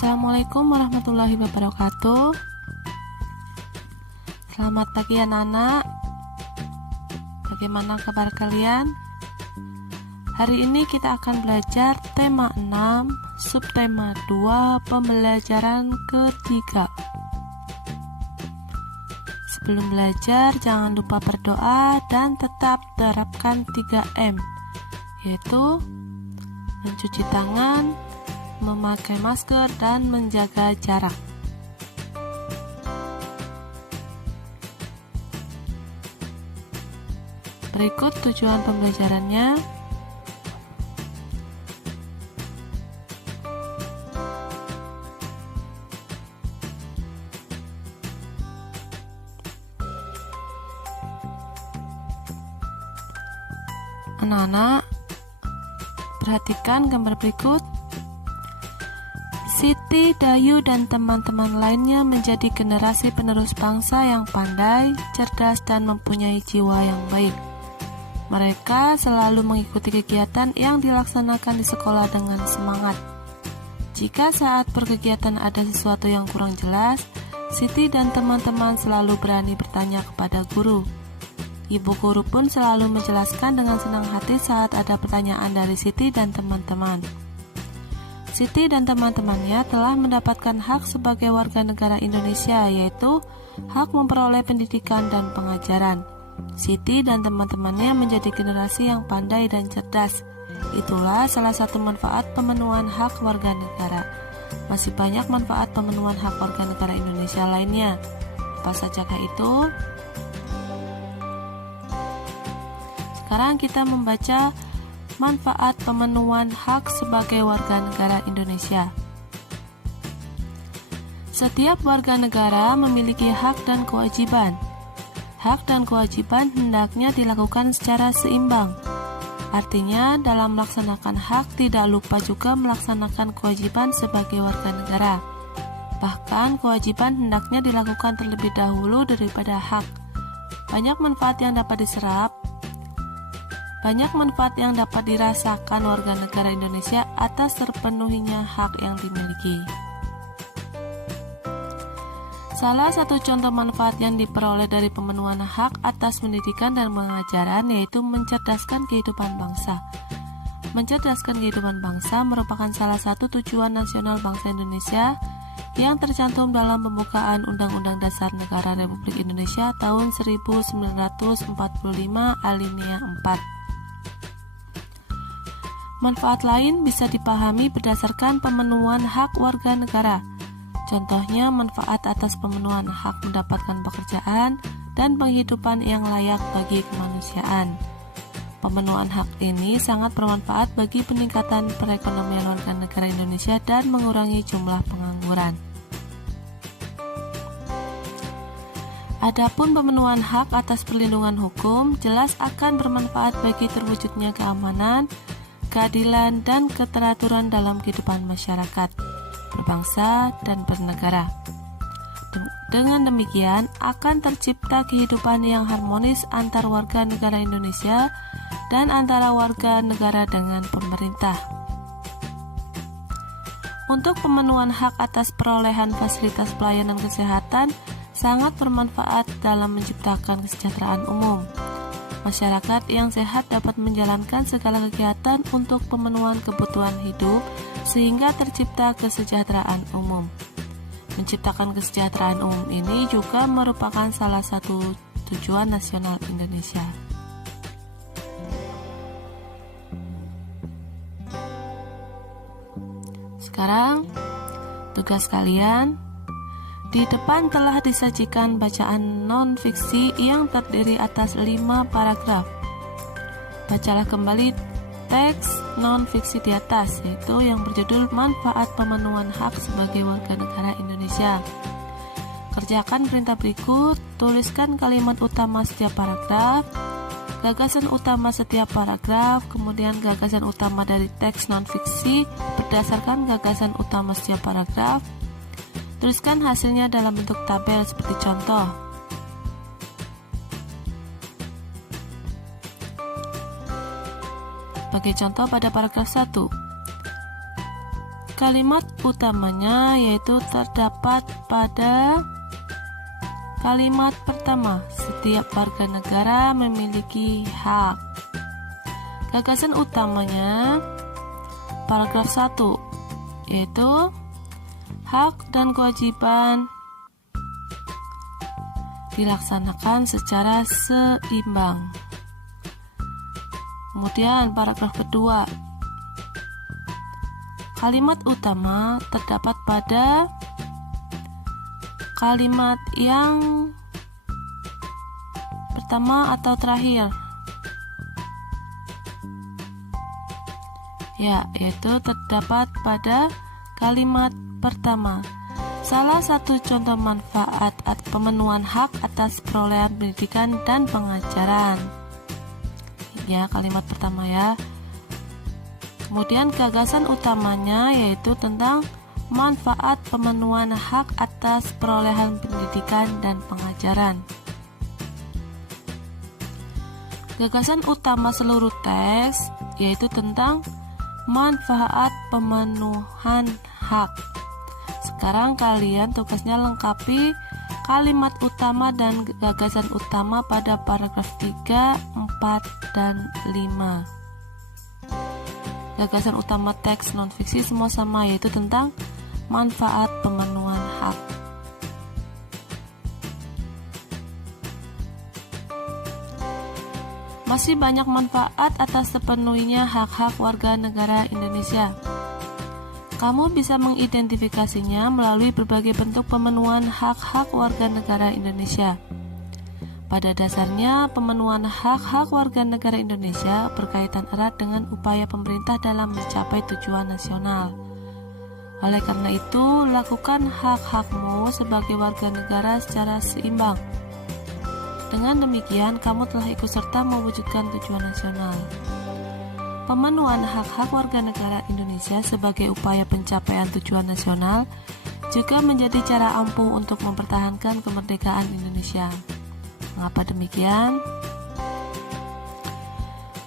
Assalamualaikum warahmatullahi wabarakatuh. Selamat pagi anak-anak. Bagaimana kabar kalian? Hari ini kita akan belajar tema 6, subtema 2, pembelajaran ketiga. Sebelum belajar, jangan lupa berdoa dan tetap terapkan 3M, yaitu mencuci tangan, memakai masker, dan menjaga jarak. Berikut tujuan pembelajarannya. Anak-anak, perhatikan gambar berikut. Siti, Dayu, dan teman-teman lainnya menjadi generasi penerus bangsa yang pandai, cerdas, dan mempunyai jiwa yang baik. Mereka selalu mengikuti kegiatan yang dilaksanakan di sekolah dengan semangat. Jika saat berkegiatan ada sesuatu yang kurang jelas, Siti dan teman-teman selalu berani bertanya kepada guru. Ibu guru pun selalu menjelaskan dengan senang hati saat ada pertanyaan dari Siti dan teman-teman. Siti dan teman-temannya telah mendapatkan hak sebagai warga negara Indonesia, yaitu hak memperoleh pendidikan dan pengajaran. Siti dan teman-temannya menjadi generasi yang pandai dan cerdas. Itulah salah satu manfaat pemenuhan hak warga negara. Masih banyak manfaat pemenuhan hak warga negara Indonesia lainnya. Apa sajakah itu? Sekarang kita membaca manfaat pemenuhan hak sebagai warga negara Indonesia. Setiap warga negara memiliki hak dan kewajiban. Hak dan kewajiban hendaknya dilakukan secara seimbang. Artinya, dalam melaksanakan hak tidak lupa juga melaksanakan kewajiban sebagai warga negara. Bahkan, kewajiban hendaknya dilakukan terlebih dahulu daripada hak. Banyak manfaat yang dapat dirasakan warga negara Indonesia atas terpenuhinya hak yang dimiliki. Salah satu contoh manfaat yang diperoleh dari pemenuhan hak atas pendidikan dan pengajaran yaitu mencerdaskan kehidupan bangsa. Mencerdaskan kehidupan bangsa merupakan salah satu tujuan nasional bangsa Indonesia yang tercantum dalam pembukaan Undang-Undang Dasar Negara Republik Indonesia tahun 1945 alinea 4. Manfaat lain bisa dipahami berdasarkan pemenuhan hak warga negara. Contohnya, manfaat atas pemenuhan hak mendapatkan pekerjaan dan penghidupan yang layak bagi kemanusiaan. Pemenuhan hak ini sangat bermanfaat bagi peningkatan perekonomian warga negara Indonesia dan mengurangi jumlah pengangguran. Adapun pemenuhan hak atas perlindungan hukum jelas akan bermanfaat bagi terwujudnya keamanan, keadilan, dan keteraturan dalam kehidupan masyarakat, berbangsa, dan bernegara. Dengan demikian, akan tercipta kehidupan yang harmonis antar warga negara Indonesia dan antara warga negara dengan pemerintah. Untuk pemenuhan hak atas perolehan fasilitas pelayanan kesehatan sangat bermanfaat dalam menciptakan kesejahteraan umum. Masyarakat yang sehat dapat menjalankan segala kegiatan untuk pemenuhan kebutuhan hidup sehingga tercipta kesejahteraan umum. Menciptakan kesejahteraan umum ini juga merupakan salah satu tujuan nasional Indonesia. Sekarang, tugas kalian. Di depan telah disajikan bacaan non-fiksi yang terdiri atas 5 paragraf. Bacalah kembali teks non-fiksi di atas, yaitu yang berjudul Manfaat Pemenuhan Hak sebagai Warga Negara Indonesia. Kerjakan perintah berikut, tuliskan kalimat utama setiap paragraf, gagasan utama setiap paragraf, kemudian gagasan utama dari teks non-fiksi berdasarkan gagasan utama setiap paragraf. Tuliskan hasilnya dalam bentuk tabel seperti contoh. Sebagai contoh pada paragraf 1, Kalimat utamanya yaitu terdapat pada kalimat pertama, setiap warga negara memiliki hak. Gagasan utamanya paragraf 1 yaitu hak dan kewajiban dilaksanakan secara seimbang. Kemudian paragraf kedua, kalimat utama terdapat pada kalimat yang pertama atau terakhir, yaitu terdapat pada kalimat pertama. Salah satu contoh manfaat pemenuhan hak atas perolehan pendidikan dan pengajaran. Kalimat pertama ya. Kemudian gagasan utamanya yaitu tentang manfaat pemenuhan hak atas perolehan pendidikan dan pengajaran. Gagasan utama seluruh teks yaitu tentang manfaat pemenuhan hak. Sekarang kalian tugasnya lengkapi kalimat utama dan gagasan utama pada paragraf 3, 4, dan 5. Gagasan utama teks non-fiksi semua sama, yaitu tentang manfaat pemenuhan hak. Masih banyak manfaat atas sepenuhnya hak-hak warga negara Indonesia. Kamu bisa mengidentifikasinya melalui berbagai bentuk pemenuhan hak-hak warga negara Indonesia. Pada dasarnya, pemenuhan hak-hak warga negara Indonesia berkaitan erat dengan upaya pemerintah dalam mencapai tujuan nasional. Oleh karena itu, lakukan hak-hakmu sebagai warga negara secara seimbang. Dengan demikian, kamu telah ikut serta mewujudkan tujuan nasional. Pemenuhan hak-hak warga negara Indonesia sebagai upaya pencapaian tujuan nasional juga menjadi cara ampuh untuk mempertahankan kemerdekaan Indonesia. Mengapa demikian?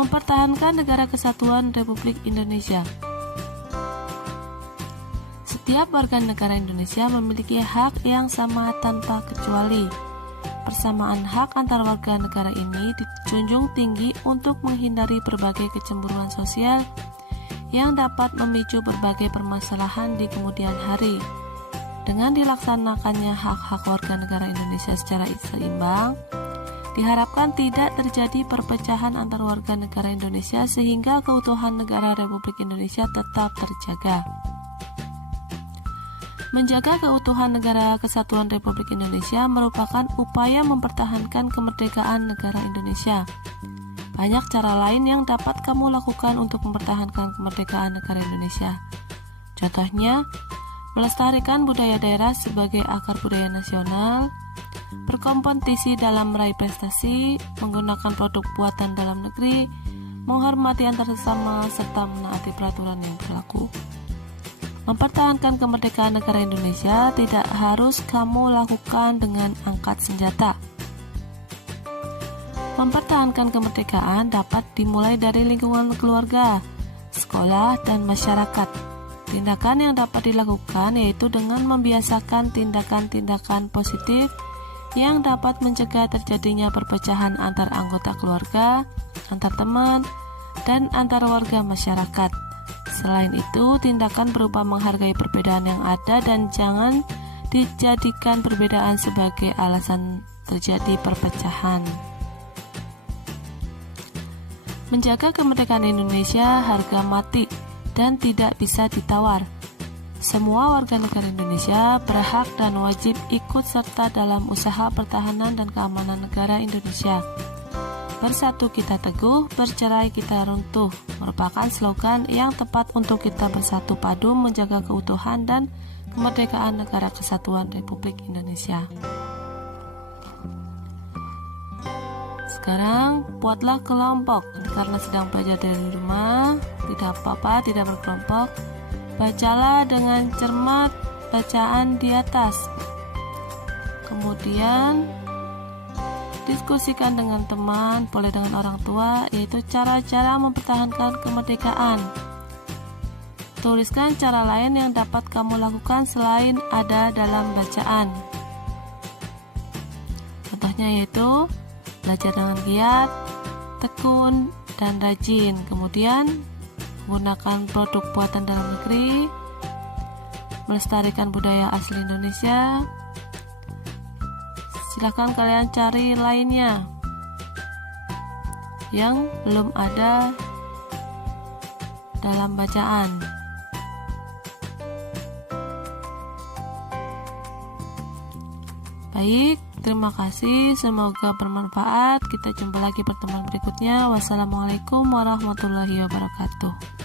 Mempertahankan negara kesatuan Republik Indonesia. Setiap warga negara Indonesia memiliki hak yang sama tanpa kecuali. Persamaan hak antar warga negara ini dijunjung tinggi untuk menghindari berbagai kecemburuan sosial yang dapat memicu berbagai permasalahan di kemudian hari. Dengan dilaksanakannya hak-hak warga negara Indonesia secara seimbang, diharapkan tidak terjadi perpecahan antar warga negara Indonesia sehingga keutuhan negara Republik Indonesia tetap terjaga. Menjaga keutuhan negara kesatuan Republik Indonesia merupakan upaya mempertahankan kemerdekaan negara Indonesia. Banyak cara lain yang dapat kamu lakukan untuk mempertahankan kemerdekaan negara Indonesia. Contohnya, melestarikan budaya daerah sebagai akar budaya nasional, berkompetisi dalam meraih prestasi, menggunakan produk buatan dalam negeri, menghormati antar sesama, serta menaati peraturan yang berlaku. Mempertahankan kemerdekaan negara Indonesia tidak harus kamu lakukan dengan angkat senjata. Mempertahankan kemerdekaan dapat dimulai dari lingkungan keluarga, sekolah, dan masyarakat. Tindakan yang dapat dilakukan yaitu dengan membiasakan tindakan-tindakan positif yang dapat mencegah terjadinya perpecahan antar anggota keluarga, antar teman, dan antar warga masyarakat. Selain itu, tindakan berupa menghargai perbedaan yang ada dan jangan dijadikan perbedaan sebagai alasan terjadi perpecahan. Menjaga kemerdekaan Indonesia harga mati dan tidak bisa ditawar. Semua warga negara Indonesia berhak dan wajib ikut serta dalam usaha pertahanan dan keamanan negara Indonesia. Bersatu kita teguh, bercerai kita runtuh merupakan slogan yang tepat untuk kita bersatu padu menjaga keutuhan dan kemerdekaan negara kesatuan Republik Indonesia. Sekarang buatlah kelompok. Karena sedang belajar dari rumah, tidak apa-apa, tidak berkelompok. Bacalah dengan cermat bacaan di atas. Kemudian diskusikan dengan teman, boleh dengan orang tua, yaitu cara-cara mempertahankan kemerdekaan. Tuliskan cara lain yang dapat kamu lakukan selain ada dalam bacaan. Contohnya yaitu belajar dengan giat, tekun, dan rajin. Kemudian menggunakan produk buatan dalam negeri, melestarikan budaya asli Indonesia. Silahkan kalian cari lainnya yang belum ada dalam bacaan. Baik, terima kasih. Semoga bermanfaat. Kita jumpa lagi pertemuan berikutnya. Wassalamualaikum warahmatullahi wabarakatuh.